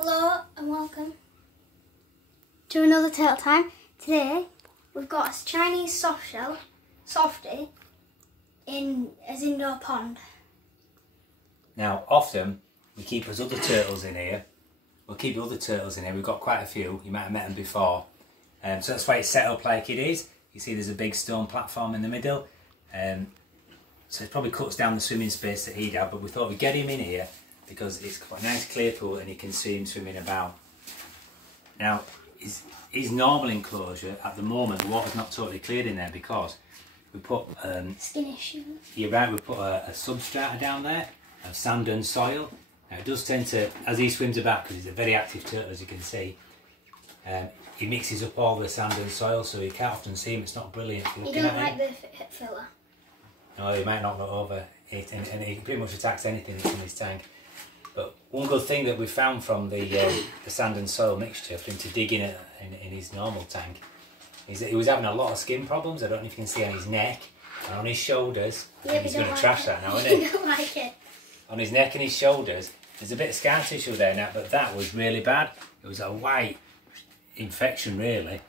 Hello and welcome to another turtle time. Today we've got a Chinese softshell, softie, in an indoor pond. Now often we keep us other turtles in here. We'll keep the other turtles in here. We've got quite a few. You might have met them before. So that's why it's set up like it is. You see there's a big stone platform in the middle. So it probably cuts down the swimming space that he'd have, but we thought we'd get him in here because it's quite a nice clear pool and you can see him swimming about. Now his normal enclosure at the moment, the water's not totally cleared in there because we put skin issues. You're right, we put a substrata down there of sand and soil. Now it does tend to, as he swims about, because he's a very active turtle as you can see, he mixes up all the sand and soil, so you can't often see him. It's not brilliant for looking at him. You don't like the filler? No, he might not look over it, and he pretty much attacks anything that's in his tank. But one good thing that we found from the sand and soil mixture for him to dig in his normal tank is that he was having a lot of skin problems. I don't know if you can see on his neck and on his shoulders. Yeah, he's going to trash that now, isn't he? You don't like it. On his neck and his shoulders, there's a bit of scar tissue there now, but that was really bad. It was a white infection, really.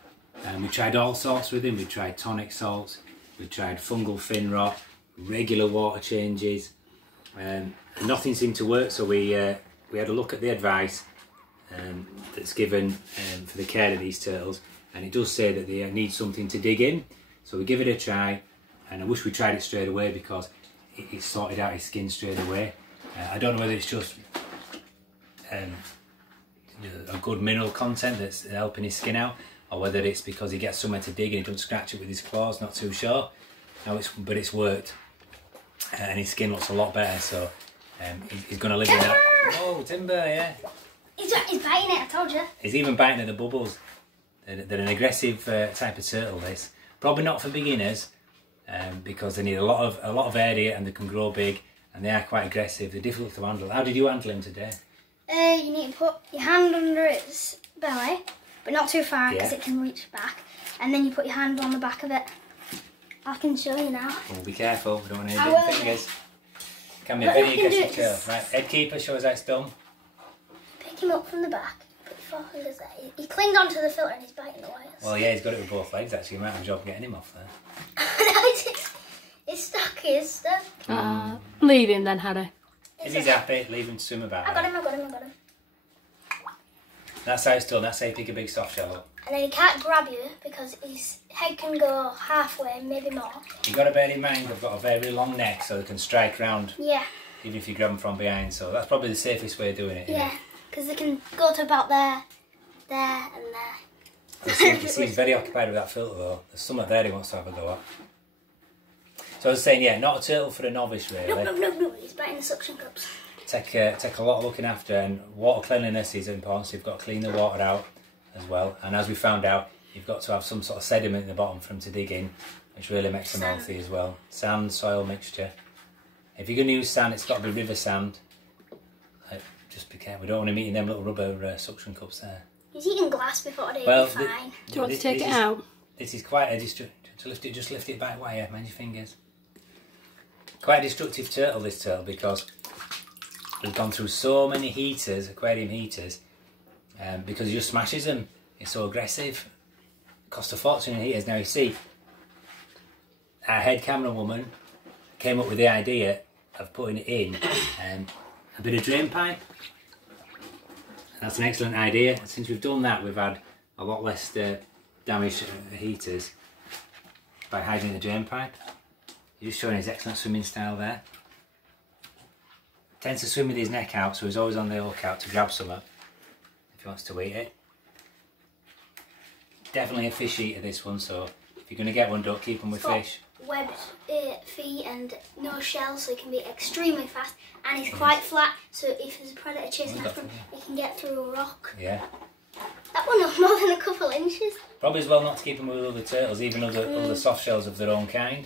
And we tried all sorts with him. We tried tonic salts, we tried fungal fin rot, regular water changes. Nothing seemed to work, so we had a look at the advice that's given for the care of these turtles, and it does say that they need something to dig in. So we give it a try, and I wish we tried it straight away because it sorted out his skin straight away. I don't know whether it's just a good mineral content that's helping his skin out, or whether it's because he gets somewhere to dig and he doesn't scratch it with his claws. Not too sure. But it's worked, and his skin looks a lot better. So he's going to live with that. Oh, timber, yeah. He's biting it. I told you. He's even biting at the bubbles. They're an aggressive type of turtle. This probably not for beginners, because they need a lot of area and they can grow big. And they are quite aggressive. They're difficult to handle. How did you handle him today? You need to put your hand under its belly, but not too far because it can reach back. And then you put your hand on the back of it. I can show you now. Oh, be careful. We don't want any big fingers. Can be a very aggressive turtle. Right, head keeper, show us how it's done. Pick him up from the back. Put your 4 fingers there. He clinged onto the filter and he's biting the wires. Well, yeah, he's got it with both legs actually. You might have a job getting him off there. It's stuck here, stuff. Leave him then, Harry. If he's happy, leave him to swim about. I got him. That's how it's done. That's how you pick a big soft shell up. And then he can't grab you because his head can go halfway, maybe more. You've got to bear in mind they've got a very long neck, so they can strike round. Yeah. Even if you grab them from behind, so that's probably the safest way of doing it. Yeah, because they can go to about there, and there. You see he's very occupied with that filter though. There's something there he wants to have a go at. So I was saying, yeah, not a turtle for a novice really. No, he's biting the suction cups. Take a lot of looking after, and water cleanliness is important, so you've got to clean the water out as well. And as we found out, you've got to have some sort of sediment in the bottom for them to dig in, which really makes them healthy as well. Sand, soil mixture. If you're going to use sand, it's got to be river sand. Just be careful, we don't want him eating them little rubber suction cups there. He's eating glass before he'll be fine. Do you want to take it out? This is quite a just lift it back wire, mind your fingers. Quite a destructive turtle, this turtle, because we've gone through so many heaters, aquarium heaters, because he just smashes them. It's so aggressive. Cost a fortune in heaters. Now you see, our head camera woman came up with the idea of putting it in a bit of drain pipe. That's an excellent idea. Since we've done that, we've had a lot less damage heaters by hiding the drain pipe. He's just showing his excellent swimming style there. Tends to swim with his neck out, so he's always on the lookout to grab something if he wants to eat it. Definitely a fish eater, this one, so if you're going to get one, don't keep them with fish. Webbed feet and no shell, so he can be extremely fast, and he's quite flat, so if there's a predator chasing after him, he can get through a rock. Yeah. That one was more than a couple inches. Probably as well not to keep them with other turtles, even other soft shells of their own kind,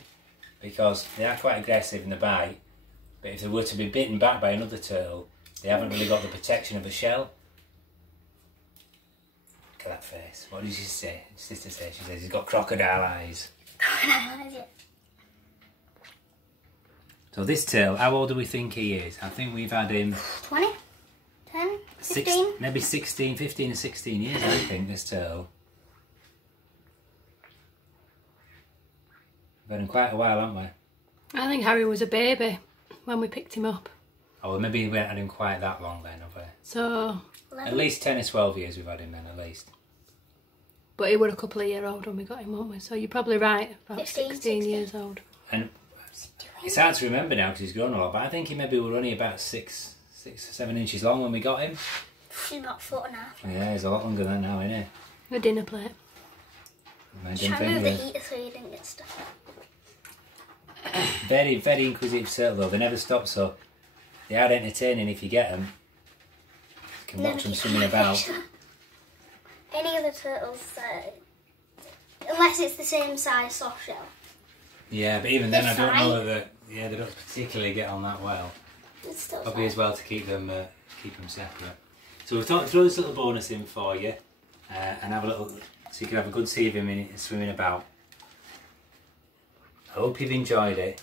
because they are quite aggressive in the bite. But if they were to be bitten back by another turtle, they haven't really got the protection of a shell. Look at that face. What did she say? Sister says, she says he's got crocodile eyes. Crocodile eyes, yeah. So this turtle, how old do we think he is? I think we've had him... 20? 10, 15. Maybe 16, 15 or 16 years, I think, this turtle. We've had him quite a while, haven't we? I think Harry was a baby when we picked him up. Oh, well, maybe we haven't had him quite that long then, have we? So... 11. At least 10 or 12 years we've had him then, at least. But he was a couple of years old when we got him, weren't we? So you're probably right, about 16 years old. And it's hard to remember now because he's grown a lot, but I think he maybe were only about 6 or 7 inches long when we got him. He's about 4.5. Yeah, he's a lot longer than now, isn't he? A dinner plate. Try to move the heater so you didn't get stuck. Very, very inquisitive turtle though. They never stop, so they are entertaining if you get them. You can watch them swimming about. Any other turtles, unless it's the same size soft shell. Yeah, but even then, They're I don't fine. know that. Yeah, they don't particularly get on that well. It's still Probably fine. as well to keep them separate. So we've thought throw this little bonus in for you, and have a little, so you can have a good see of him swimming about. I hope you've enjoyed it.